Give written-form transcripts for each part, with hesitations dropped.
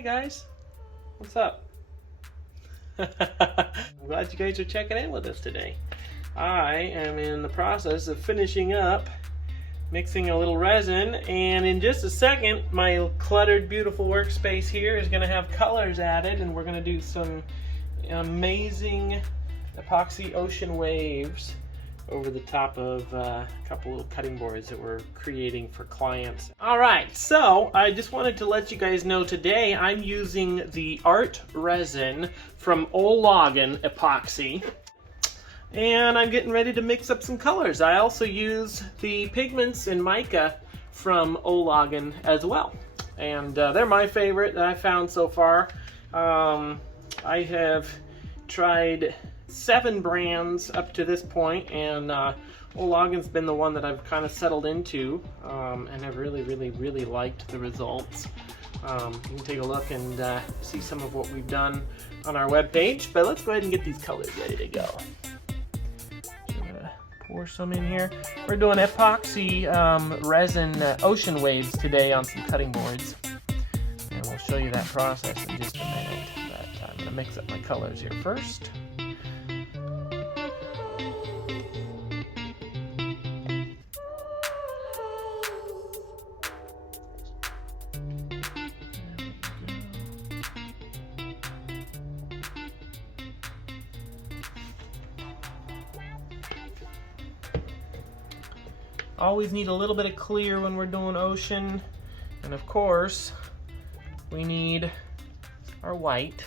Hi guys, what's up? I'm glad you guys are checking in with us today. I am in the process of finishing up mixing a little resin, and in just a second my cluttered beautiful workspace here is going to have colors added, and we're going to do some amazing epoxy ocean waves over the top of a couple little cutting boards that we're creating for clients. Alright, so I just wanted to let you guys know today I'm using the art resin from Olagan Epoxy, and I'm getting ready to mix up some colors. I also use the pigments in mica from Olagan as well, and they're my favorite that I found so far. I have tried 7 brands up to this point, and Olagan's been the one that I've kind of settled into, and I've really liked the results. You can take a look and see some of what we've done on our webpage, but let's go ahead and get these colors ready to go. I'm gonna pour some in here. We're doing epoxy resin ocean waves today on some cutting boards, and we'll show you that process in just a minute, but I'm gonna mix up my colors here first. Always need a little bit of clear when we're doing ocean, and of course we need our white,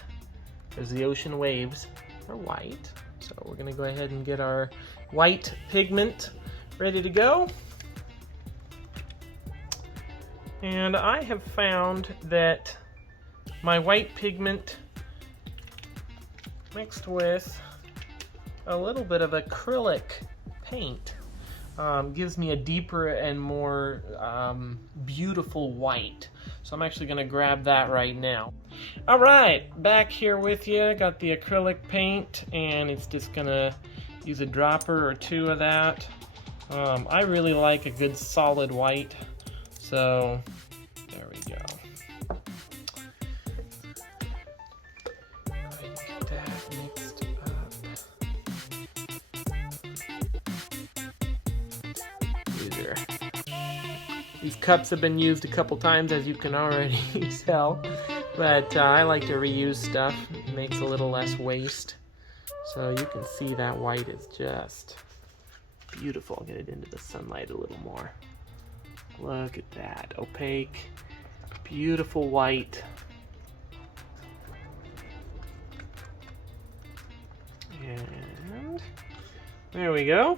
because the ocean waves are white. So we're going to go ahead and get our white pigment ready to go. And I have found that my white pigment mixed with a little bit of acrylic paint gives me a deeper and more beautiful white. So I'm actually going to grab that right now. Alright, back here with you. Got the acrylic paint, and it's just going to use a dropper or 2 of that. I really like a good solid white, so there we go. Get that mixed up. These cups have been used a couple times, as you can already tell, but I like to reuse stuff. It makes a little less waste. So you can see that white is just beautiful. I'll get it into the sunlight a little more. Look at that, opaque, beautiful white. And there we go.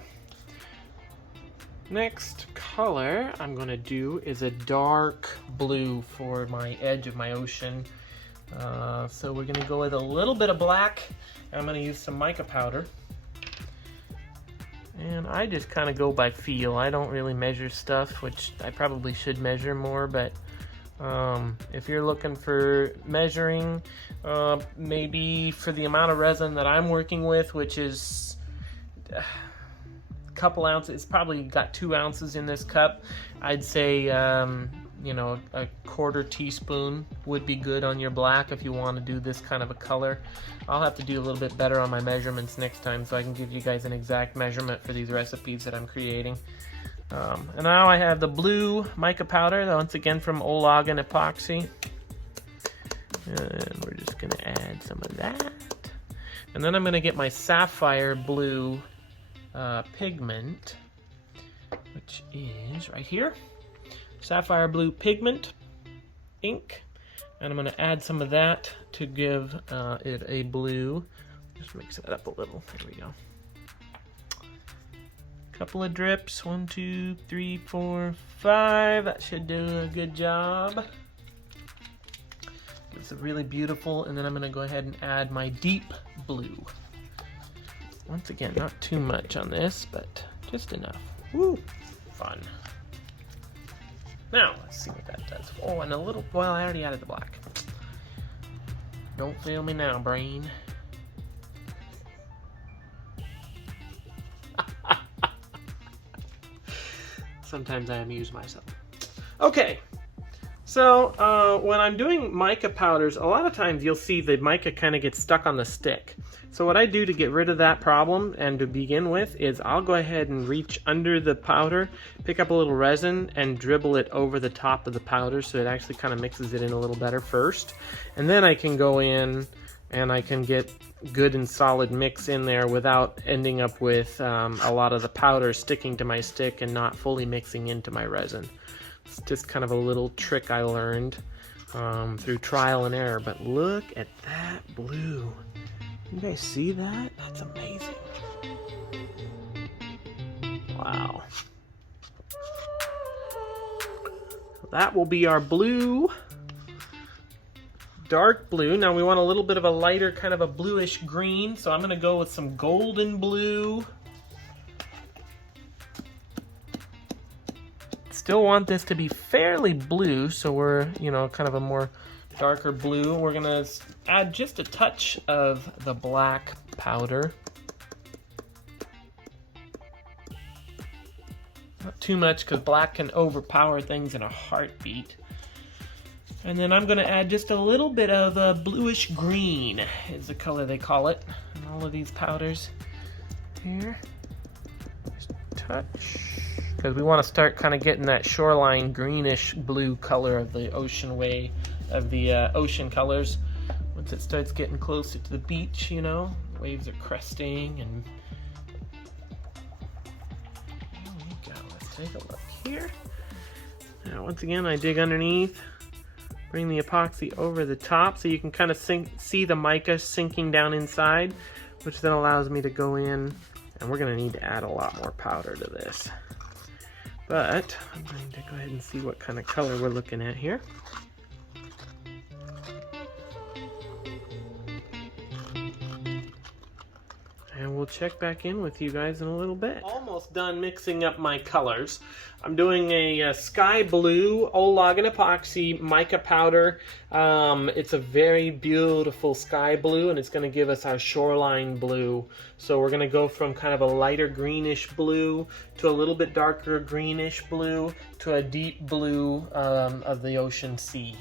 Next color I'm going to do is a dark blue for my edge of my ocean. So we're going to go with a little bit of black. I'm going to use some mica powder. And I just kind of go by feel. I don't really measure stuff, which I probably should measure more, but if you're looking for measuring, maybe for the amount of resin that I'm working with, which is couple ounces, it's probably got 2 ounces in this cup. I'd say you know, a 1/4 teaspoon would be good on your black if you want to do this kind of a color. I'll have to do a little bit better on my measurements next time, so I can give you guys an exact measurement for these recipes that I'm creating. And now I have the blue mica powder, once again from Olagan Epoxy, and we're just going to add some of that. And then I'm going to get my sapphire blue pigment, which is right here. Sapphire blue pigment ink, and I'm going to add some of that to give it a blue. Just mix it up a little. There we go. Couple of drips, 1, 2, 3, 4, 5. That should do a good job. It's really beautiful. And then I'm going to go ahead and add my deep blue. Once again, not too much on this, but just enough. Woo! Fun. Now, let's see what that does. Oh, and a little, well, I already added the black. Don't fail me now, brain. Sometimes I amuse myself. Okay, So when I'm doing mica powders, a lot of times you'll see the mica kind of get stuck on the stick. So what I do to get rid of that problem and to begin with is I'll go ahead and reach under the powder, pick up a little resin and dribble it over the top of the powder so it actually kind of mixes it in a little better first. And then I can go in and I can get good and solid mix in there without ending up with a lot of the powder sticking to my stick and not fully mixing into my resin. It's just kind of a little trick I learned through trial and error. But look at that blue. You guys see that? That's amazing. Wow. So that will be our blue. Dark blue. Now we want a little bit of a lighter kind of a bluish green, so I'm going to go with some golden blue. Still want this to be fairly blue, so we're, you know, kind of a more darker blue. We're going to add just a touch of the black powder. Not too much, because black can overpower things in a heartbeat. And then I'm going to add just a little bit of a bluish green is the color they call it in all of these powders here. Just a touch, because we want to start kind of getting that shoreline greenish blue color of the ocean way of the ocean colors. Once it starts getting closer to the beach, you know, waves are cresting and there we go. Let's take a look here. Now once again I dig underneath, bring the epoxy over the top so you can kind of see the mica sinking down inside, which then allows me to go in, and we're going to need to add a lot more powder to this. But I'm going to go ahead and see what kind of color we're looking at here. And we'll check back in with you guys in a little bit. Almost done mixing up my colors. I'm doing a sky blue Olagan epoxy mica powder. It's a very beautiful sky blue, and it's going to give us our shoreline blue. So we're going to go from kind of a lighter greenish blue to a little bit darker greenish blue to a deep blue of the ocean sea.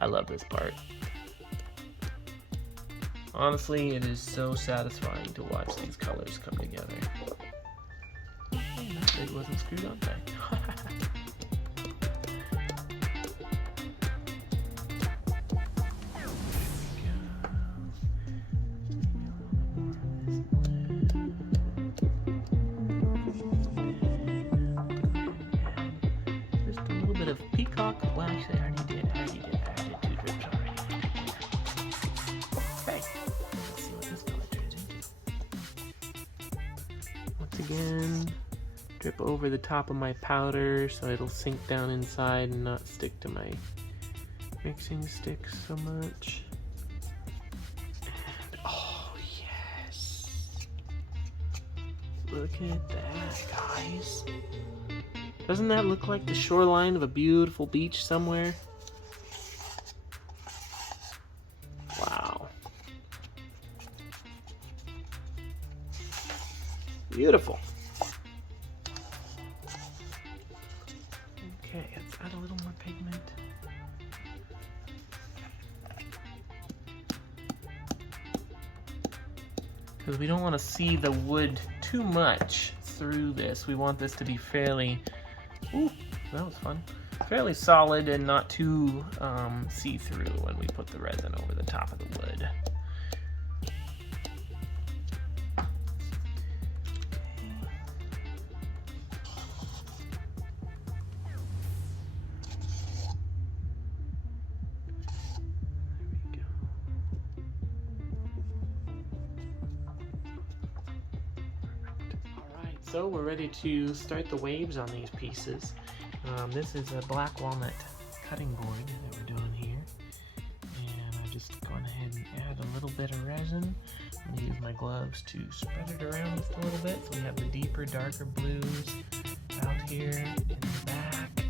I love this part. Honestly, it is so satisfying to watch these colors come together. That thing wasn't screwed on tight. Just a little bit of peacock. Well, actually, I already did. I did 2 drips already. Okay. Let's see what this color turns into. Once again, drip over the top of my powder so it'll sink down inside and not stick to my mixing stick so much. And, oh yes! Look at that, guys. Doesn't that look like the shoreline of a beautiful beach somewhere? Wow. Beautiful. Okay, let's add a little more pigment. Because we don't want to see the wood too much through this. We want this to be fairly, ooh, that was fun, fairly solid and not too see-through when we put the resin over the top of the wood. So we're ready to start the waves on these pieces. This is a black walnut cutting board that we're doing here. And I'm just going ahead and add a little bit of resin. I'm going to use my gloves to spread it around just a little bit so we have the deeper, darker blues out here in the back.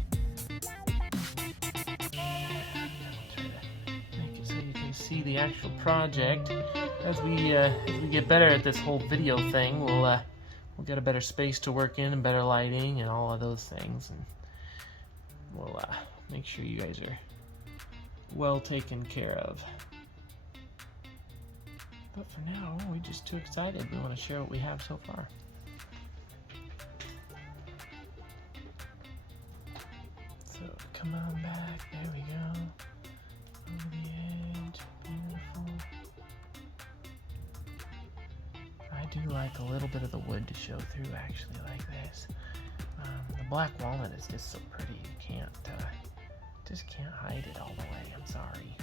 And I'll try to make it so you can see the actual project. As we get better at this whole video thing, we'll we'll get a better space to work in and better lighting and all of those things, and we'll make sure you guys are well taken care of. But for now, we're just too excited. We want to share what we have so far. So come on back. There we go. Over the edge. Beautiful. I do like a little bit of the wood to show through, actually, like this. The black walnut is just so pretty. You can't, just can't hide it all the way. I'm sorry.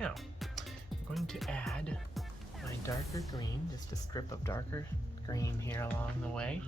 Now, I'm going to add my darker green, just a strip of darker green here along the way.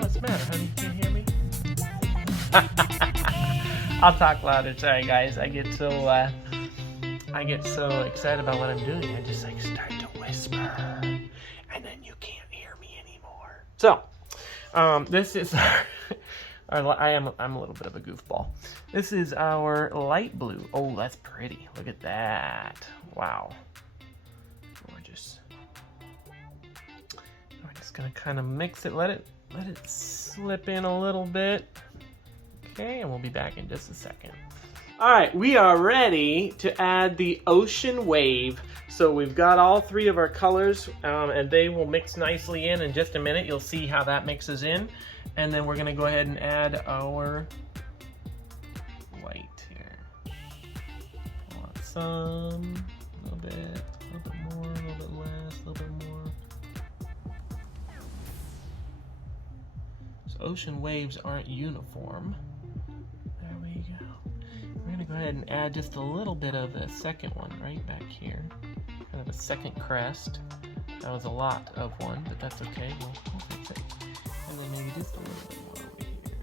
What's the matter, honey? You can't hear me? I'll talk louder. Sorry, guys. I get so excited about what I'm doing. I just like start to whisper, and then you can't hear me anymore. So, this is I'm a little bit of a goofball. This is our light blue. Oh, that's pretty. Look at that. Wow. Gorgeous. I'm just gonna kind of mix it. Let it slip in a little bit. Okay, and we'll be back in just a second. All right, we are ready to add the ocean wave. So we've got all three of our colors, and they will mix nicely in just a minute. You'll see how that mixes in. And then we're gonna go ahead and add our white here. I want some, a little bit more, a little bit less, a little bit more. So ocean waves aren't uniform. There we go. We're gonna go ahead and add just a little bit of a second one right back here. Kind of a second crest. That was a lot of one, but that's okay. We'll fix it. And then maybe just a little bit more over here.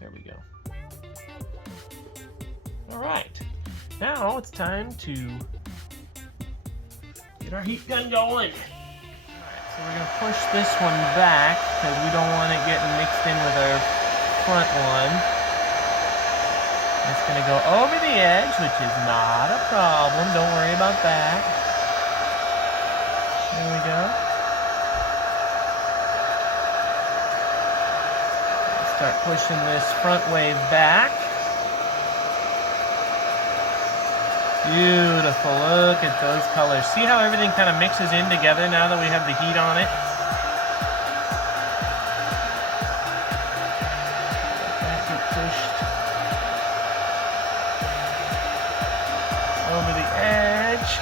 There we go. All right. Now it's time to get our heat gun going. So we're going to push this one back because we don't want it getting mixed in with our front one. It's going to go over the edge, which is not a problem. Don't worry about that. There we go. Start pushing this front wave back. Beautiful, look at those colors. See how everything kind of mixes in together now that we have the heat on it? Let that get pushed over the edge.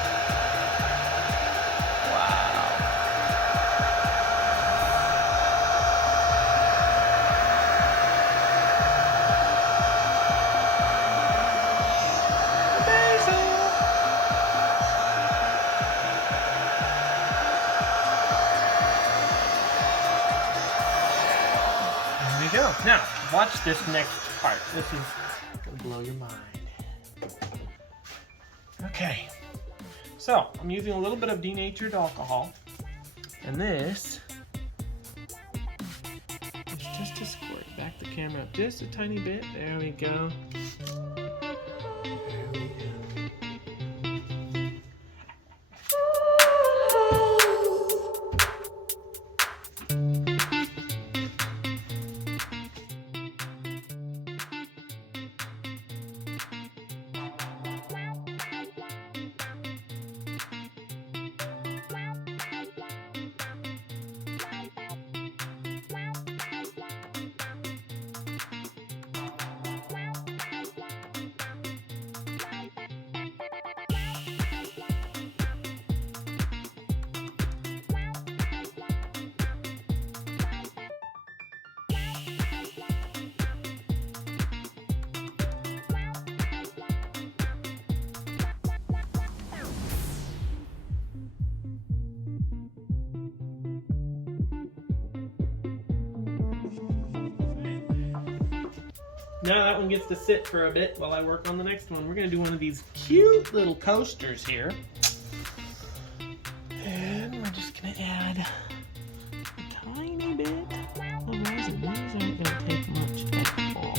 Wow. Go. Now, watch this next part. This is gonna blow your mind. Okay, so I'm using a little bit of denatured alcohol, and this is just a squirt. Back the camera up just a tiny bit. There we go. There we go. now that one gets to sit for a bit while I work on the next one. We're going to do one of these cute little coasters here. And we're just going to add a tiny bit of resin. These aren't going to take much at all.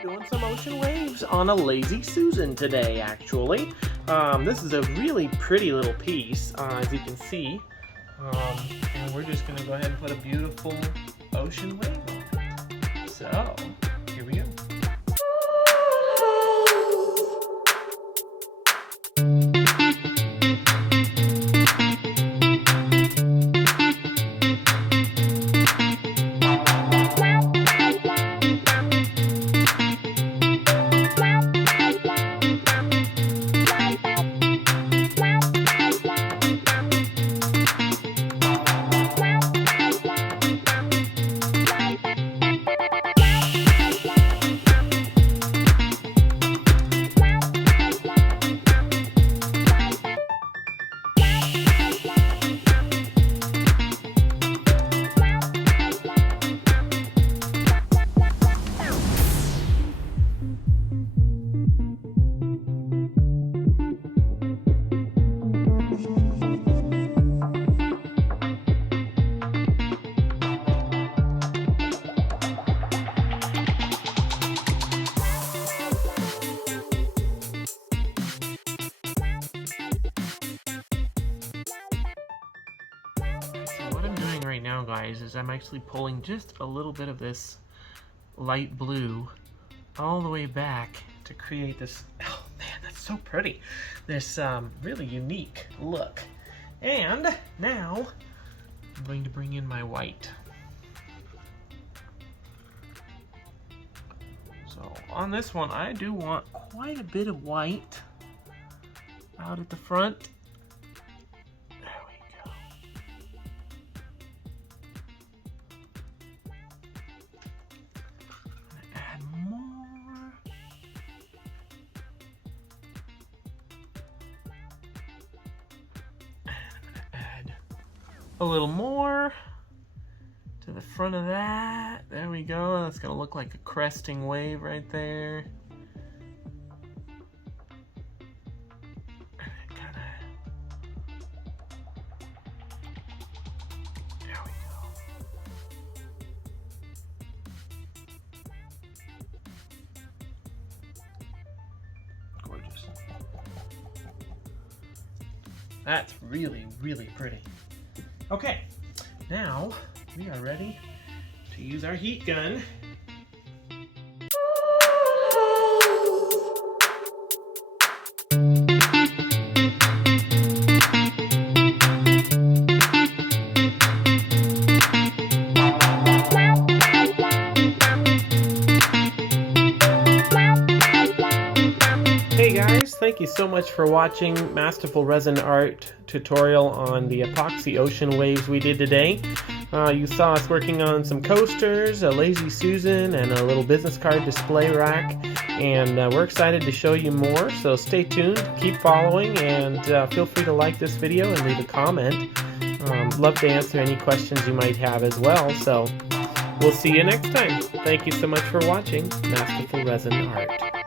Doing some ocean waves on a Lazy Susan today, actually. This is a really pretty little piece, as you can see. And we're just going to go ahead and put a beautiful ocean wave on it. So, here we go. Right now, guys, is I'm actually pulling just a little bit of this light blue all the way back to create this, oh man, that's so pretty, this really unique look. And now I'm going to bring in my white. So on this one, I do want quite a bit of white out at the front. A little more to the front of that. There we go. That's gonna look like a cresting wave right there. There we go. Gorgeous. That's really, really pretty. Okay, now we are ready to use our heat gun. Hey guys, thank you so much for watching Masterful Resin Art tutorial on the epoxy ocean waves we did today. You saw us working on some coasters, a Lazy Susan, and a little business card display rack, and we're excited to show you more, so stay tuned, keep following, and feel free to like this video and leave a comment. Love to answer any questions you might have as well, so we'll see you next time. Thank you so much for watching Masterful Resin Art.